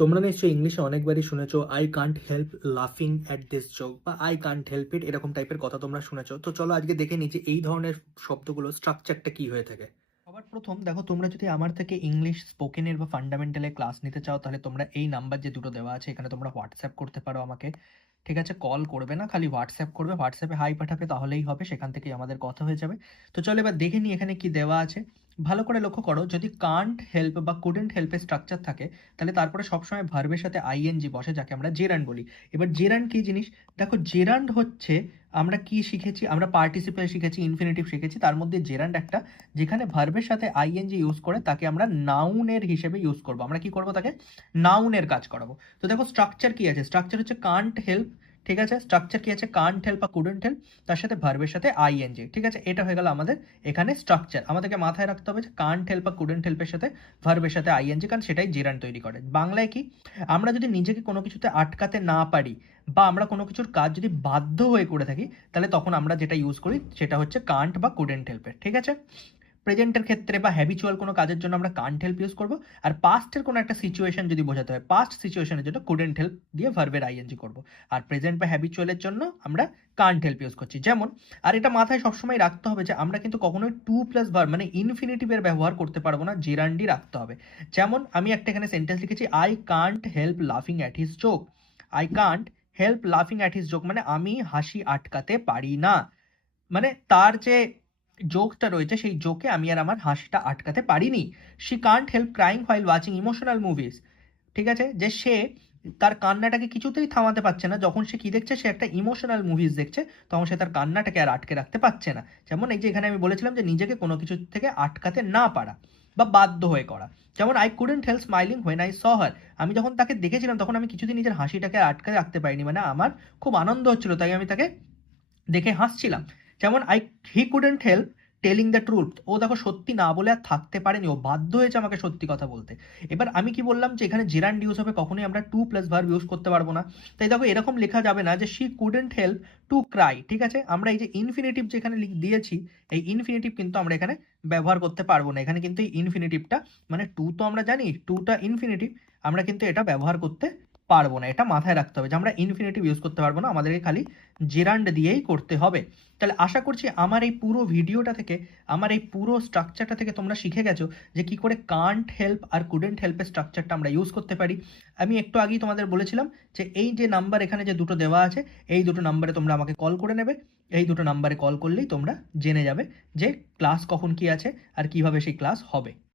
তোমরা নিশ্চয়ই ইংলিশে অনেকবারই শুনেছো আই কান্ট হেল্প লাফিং অ্যাট দিস জোক বা আই কান্ট হেল্প ইট এরকম টাইপের কথা তোমরা শুনেছো। তো চলো আজকে দেখে নিই যে এই ধরনের শব্দগুলো স্ট্রাকচারটা কি হয়ে থাকে। সবার প্রথম দেখো, তোমরা যদি আমার থেকে ইংলিশ স্পোকেনের বা ফান্ডামেন্টালের ক্লাস নিতে চাও তাহলে তোমরা এই নাম্বার যে দুটো দেওয়া আছে এখানে তোমরা হোয়াটসঅ্যাপ করতে পারো আমাকে। ঠিক আছে, কল করবে না, খালি হোয়াটসঅ্যাপ করবে, হোয়াটসঅ্যাপে হাই পাঠাবে, তাহলেই হবে, সেখান থেকেই আমাদের কথা হয়ে যাবে। তো চলো এবার দেখে নিই এখানে কি দেওয়া আছে। ভালো করে লক্ষ্য করো, যদি কান্ট হেল্প বা কুডেন্ট হেল্পের স্ট্রাকচার থাকে তাহলে তারপরে সবসময় ভার্বের সাথে আইএনজি বসে, যাকে আমরা জেরান্ড বলি। এবার জেরান্ড কি জিনিস? দেখো, জেরান্ড হচ্ছে, আমরা কি শিখেছি, আমরা পার্টিসিপেল শিখেছি, ইনফিনিটিভ শিখেছি, তার মধ্যে জেরান্ড একটা, যেখানে ভার্বের সাথে আইএনজি ইউজ করে তাকে আমরা নাউনের হিসেবে ইউজ করব। আমরা কি করব? তাকে নাউনের কাজ করাবো। তো দেখো স্ট্রাকচার কি আছে, স্ট্রাকচার হচ্ছে কান্ট হেল্প। ঠিক আছে, স্ট্রাকচার কি আছে? কান্ট হেল্প বা কুডেন্ট হেল্প, তার সাথে ভার্বের সাথে আইএনজি। ঠিক আছে, এটা হয়ে গেল আমাদের এখানে স্ট্রাকচার। আমাদেরকে মাথায় রাখতে হবে যে কান্ট হেল্প বা কুডেন্ট হেল্পের সাথে ভার্বের সাথে আইএনজি, কারণ সেটাই জেরান্ড তৈরি করে। বাংলায় কি, আমরা যদি নিজেকে কোনো কিছুতে আটকাতে না পারি বা আমরা কোনো কিছুর কাজ যদি বাধ্য হয়ে করে থাকি, তাহলে তখন আমরা যেটা ইউজ করি সেটা হচ্ছে কান্ট বা কুডেন্ট হেল্পের। ঠিক আছে, প্রেজেন্টের ক্ষেত্রে বা হ্যাবিচুয়াল কোনো কাজের জন্য আমরা কান্ট হেল্প ইউজ করব। আর পাস্টের কোনো একটা সিচুয়েশন যদি বোঝাতে হয়, পাস্ট সিচুয়েশনের জন্য কুডেন্ট হেল্প দিয়ে ভার্বের আইএনজি করব। আর প্রেজেন্ট বা হ্যাবিচুয়ালের জন্য আমরা কান্ট হেল্প ইউজ করছি। যেমন, আর এটা মাথায় সবসময় রাখতে হবে যে আমরা কিন্তু কখনোই টু প্লাস ভার্ব মানে ইনফিনিটিভের ব্যবহার করতে পারবো না, জেরান্ডি রাখতে হবে। যেমন আমি একটা এখানে সেন্টেন্স লিখেছি, আই কান্ট হেল্প লাফিং at his joke. I can't help লাফিং অ্যাট হিজ জোক মানে আমি হাসি আটকাতে পারি না, মানে তার যে জোকটা রয়েছে সেই জোকে আমি আর আমার হাসিটা আটকাতে পারিনি। She can't help crying while watching emotional movies. ঠিক আছে, যে সে তার কান্নাটাকে কিছুতেই থামাতে পারছে না, যখন সে কি দেখছে, সে একটা ইমোশনাল মুভিজ দেখছে, তখন সে তার কান্নাটাকে আর আটকে রাখতে পারছে না। যেমন এই যে এখানে আমি বলেছিলাম যে নিজেকে কোনো কিছু থেকে আটকাতে না পারা বা বাধ্য হয়ে করা। যেমন I couldn't help smiling when I saw her, আমি যখন তাকে দেখেছিলাম তখন আমি কিছুদিন নিজের হাসিটাকে আটকে রাখতে পারিনি, মানে আমার খুব আনন্দ হচ্ছিল তাই আমি তাকে দেখে হাসছিলাম। যেমন he couldn't help telling the truth, ও দেখো সত্যি না বলে আর থাকতে পারেনি, ও বাধ্য হয়েছে আমাকে সত্যি কথা বলতে। এবার আমি কি বললাম যে এখানে জেরান্ড ইউজ হবে, কখনোই আমরা টু প্লাস ভার্ব ইউজ করতে পারবো না। তাই দেখো এরকম লেখা যাবে না যে she couldn't help to cry. ঠিক আছে, আমরা এই যে ইনফিনিটিভ যেখানে দিয়েছি, এই ইনফিনিটিভ কিন্তু আমরা এখানে ব্যবহার করতে পারবো না। এখানে কিন্তু এই ইনফিনিটিভটা, মানে টু তো আমরা জানি টুটা ইনফিনিটিভ, আমরা কিন্তু এটা ব্যবহার করতে পারবো না। এটা মাথায় রাখতে হবে যে আমরা ইনফিনিটিভ ইউজ করতে পারবো না, আমাদেরকে খালি জেরান্ড দিয়েই করতে হবে। তাহলে আশা করছি আমার এই পুরো ভিডিওটা থেকে, আমার এই পুরো স্ট্রাকচারটা থেকে তোমরা শিখে গেছো যে কি করে কান্ট হেল্প আর কুডেন্ট হেল্পের স্ট্রাকচারটা আমরা ইউজ করতে পারি। আমি একটু আগেই তোমাদের বলেছিলাম যে এই যে নাম্বার এখানে যে দুটো দেওয়া আছে, এই দুটো নাম্বারে তোমরা আমাকে কল করে নেবে। এই দুটো নাম্বারে কল করলেই তোমরা জেনে যাবে যে ক্লাস কখন কি আছে আর কিভাবে সেই ক্লাস হবে।